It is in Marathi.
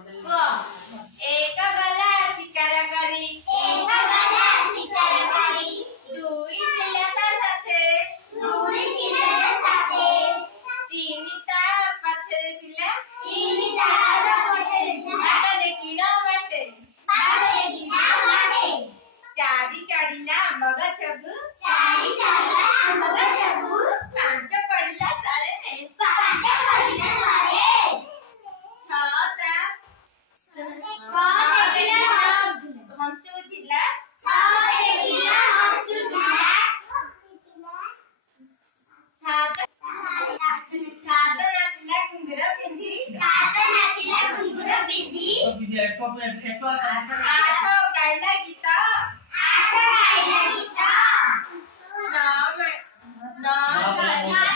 एक गला शिकार करी दुई चिलता साथे तीनी ता पछे थिला बाटा देखिना बाटे चारी चढ़िला आंब गछकु पांच पड़िला सारे हंसु थिला छात नाचिला घुंघरा पिंधी आठ गाइला गीत ना